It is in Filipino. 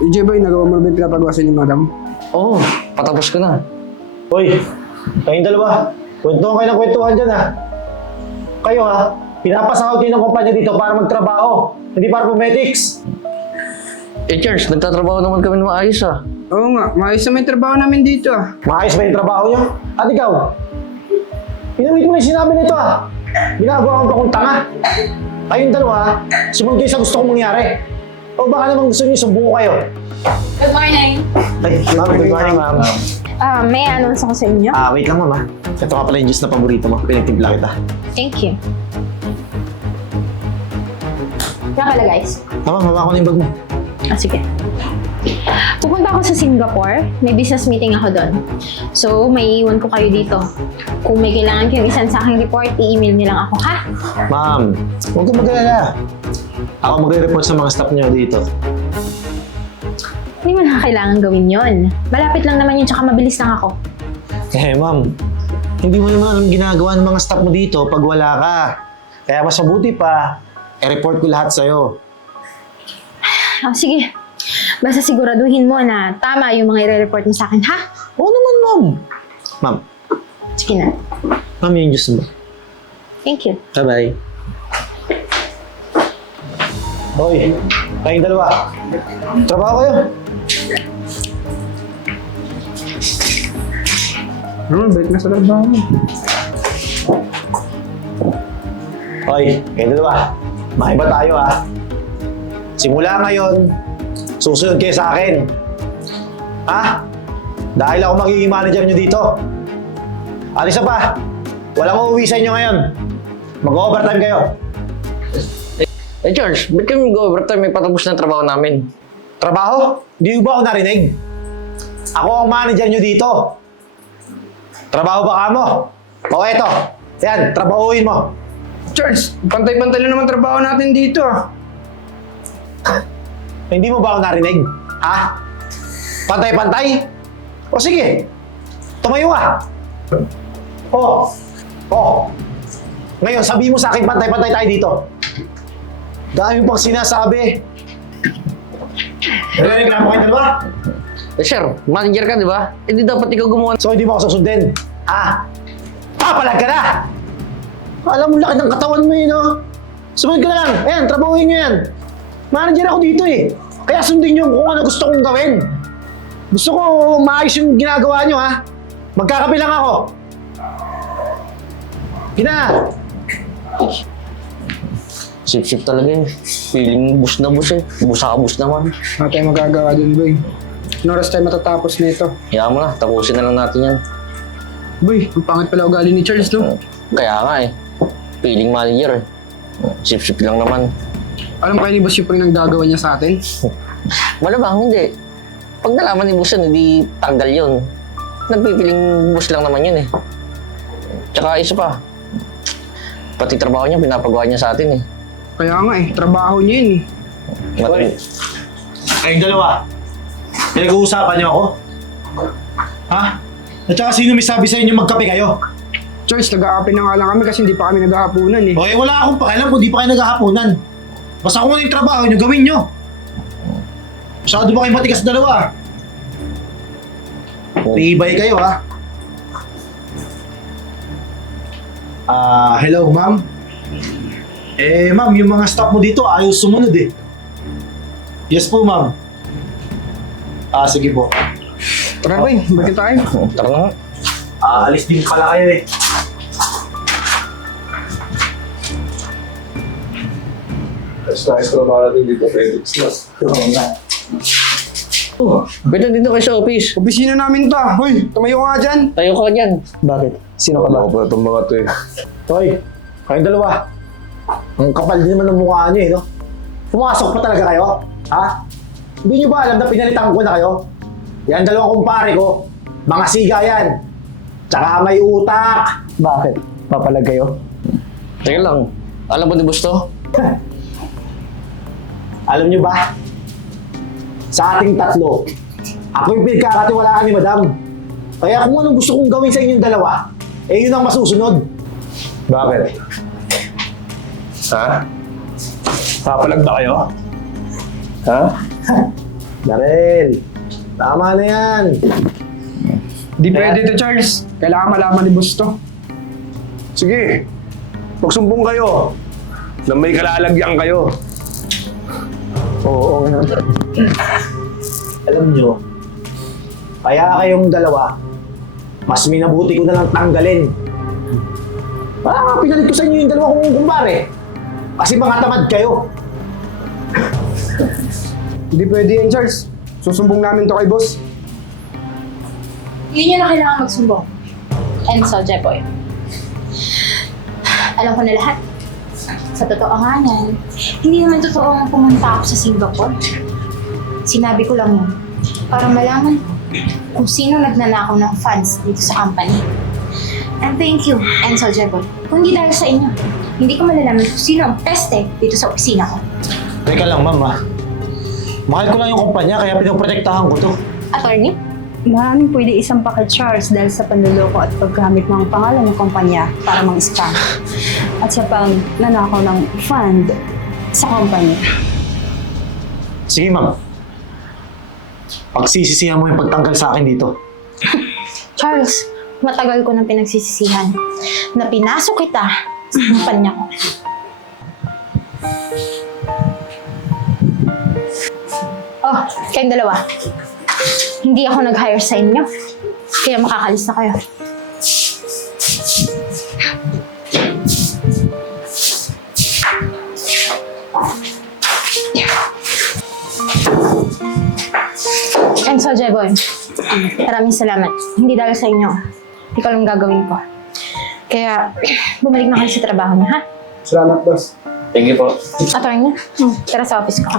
Boy, nagawa mo ba yung pinapagawa ni madam? Oo, patapos ko na. Hoy, kayong dalawa. Kwentuhan kayo ng kwentuhan dyan ha. Kayo ha, pinapasahod din ng kumpanya dito para magtrabaho. Hindi para pumetics. Charles, nagtatrabaho naman kami ng maayos ah. Oo nga, maayos naman yung trabaho namin dito ah. Maayos ba yung trabaho nyo? At ikaw? Pinamit mo na yung sinabi nito ha. Ginagawa mo pa kong tanga. Kayong dalawa ha, sumunod kayo sa gusto kong mangyari. O baka naman gusto nyo sumbong ko kayo. Good morning. Ay, ma'am, good morning ma'am. May announce ako sa inyo. Wait lang ma'am ha. Ito nga pala yung juice na paborito mo. Pinagtimpla kita. Thank you. Nga pala guys. Ma'am, hawa ko na yung bag mo. Sige. Pupunta ako sa Singapore. May business meeting ako doon. So, may iwan ko kayo dito. Kung may kailangan kayong isan sa aking report, i-email niyo lang ako, ha? Ma'am, huwag ka mag-alala. Ako magre-report sa mga staff niyo dito. Hindi mo na kailangan gawin yon. Malapit lang naman yun, tsaka mabilis lang ako. Ma'am, hindi mo naman alam ginagawa ng mga staff mo dito pag wala ka. Kaya mas mabuti pa, i-report ko lahat sa'yo. Sige. Basta siguraduhin mo na tama yung mga i-report mo sa akin, ha? Oo naman, ma'am. Ma'am, Sige na. ma'am yung juice mo. Thank you. Bye-bye. Hoy, kayong dalawa. Trabaho kayo. Balik na sa trabaho mo. Hoy, kayong dalawa. Makiba tayo ha. Simula ngayon, susunod kayo sa akin. Ha? Dahil ako magiging manager nyo dito. At isa pa, walang uuwi sa inyo ngayon. Mag-overtime kayo. Charles, ba't kami mag-overtime? May patapos na trabaho namin. Trabaho? Di ba ako narinig? Ako ang manager nyo dito. Trabaho ba ka mo? O eto, yan, trabahuin mo. Charles, pantay-pantay lang naman trabaho natin dito ah. Hindi mo ba ako narinig? Ha? Pantay-pantay? O sige, tumayo ka. Ngayon, sabihin mo sa akin, pantay-pantay tayo dito. Dami pang sinasabi. Reklamo kayo dalawa? Sir, manager ka, di ba? Hindi dapat ikaw gumawa. So hindi mo ako susundin? Ha? Papalag ka na! Alam mo, laki ng katawan mo yun, no? Sumunod ka na lang. Ayan, trabahuin nyo yan. Manager ako dito eh. Kaya sundin nyo kung ano gusto kong gawin. Gusto ko maayos yung ginagawa nyo, ha? Magkakape lang ako. Gina! Sip-sip talaga yun. Feeling bus na bus eh. Bus naman. Wala tayong magagawa dun, boy. Anong oras tayo matatapos nito? Hayaan mo na, tapusin na lang natin yan. Boy, ang pangit pala ugali ni Charles, no? Kaya nga eh. Feeling manager eh. Sip-sip lang naman. Alam kayo ni Boss yung pinanggagawa niya sa atin? Malamang hindi. Pag nalaman ni boss yun, hindi tanggal yun. Nagpipiling boss lang naman yun eh. Tsaka isa pa, pati trabaho niya, pinapagawa niya sa atin eh. Kaya nga eh, trabaho niya yun eh. Hoy, kayong dalawa. Pinag-uusapan niyo ako? Ha? At saka sino may sabi sa inyo magkape kayo? Charles, nag-aapi na nga lang kami kasi hindi pa kami naghahapunan eh. Okay, wala akong pakialam kung di pa kayo naghahaponan. Basta kung ano yung trabaho nyo, gawin nyo. Masyado ba kayo matikas dalawa? Tibay kayo ha. Hello ma'am. Ma'am, yung mga staff mo dito ayaw sumunod eh. Yes po ma'am. Sige po. Tara boy, bakit tayo? Tara na nga. Alis din pala kayo eh. Ayos na trabaho natin dito, Felix na. Pwede dito kayo sa office. Opisina namin to ah. Hoy, tumayo ka nga dyan. Tayo ka dyan. Bakit? Sino ka ba? Ako pa itong mga to eh. Hoy, kayong dalawa. Ang kapal din naman ng mukha niyo eh, no? Pumasok pa talaga kayo? Ha? Hindi niyo ba alam na pinalitan ko na kayo? Yan dalawang kumpare ko. Mga siga yan. Tsaka may utak. Bakit? Papalag kayo? Teka lang. Alam mo ni boss to? Alam niyo ba? Sa ating tatlo, ako yung pinagkakatiwalaan ni Madam. Kaya kung anong gusto kong gawin sa inyong dalawa, yun ang masusunod. Bakit? Ha? Papalag ba kayo? Ha? Darrell, tama na yan. Di pwede to, Charles. Kailangan malaman ni boss to. Sige, magsumbong kayo na may kalalagyan kayo. Oo. Alam nyo, kaya kayong dalawa, mas minabuti ko na lang tanggalin. Parang pinalit ko sa inyo yung dalawa kong kumpare. Kasi mga tamad kayo. Hindi pwede yan, Charles. Susumbong namin to kay boss. Yun yung na kailangan magsumbong. Enzo, Jeboy. Alam ko na lahat. Sa totoo nga yan, hindi naman totoong pumunta ako sa Singapore. Sinabi ko lang yun para malaman ko kung sino nagnanakaw ng funds dito sa company. And thank you, Enzo, Jeboy. Kung hindi dahil sa inyo, hindi ko malalaman kung sino ang peste dito sa opisina ko. Teka lang, ma'am ah. Mahal ko lang yung kumpanya kaya pinoprotektahan ko to. Attorney? Maraming pwede isang kay Charles dahil sa panluloko at paggamit ng pangalan ng kumpanya para mang-scam. At sa nanakaw ng fund sa kumpanya. Sige, ma'am. Pagsisisihan mo yung pagtanggal sa akin dito. Charles, matagal ko nang pinagsisisihan na pinasok kita sa kumpanya ko. Oh, kayong dalawa. Hindi ako nag-hire sa inyo. Kaya makakalis na kayo. Enzo, Jeboy. Maraming salamat. Hindi dahil sa inyo. Hindi ko lang gagawin ko. Kaya, bumalik na kayo sa trabaho niya, ha? Salamat, boss. Thank you po. Attorney, tara sa office ko.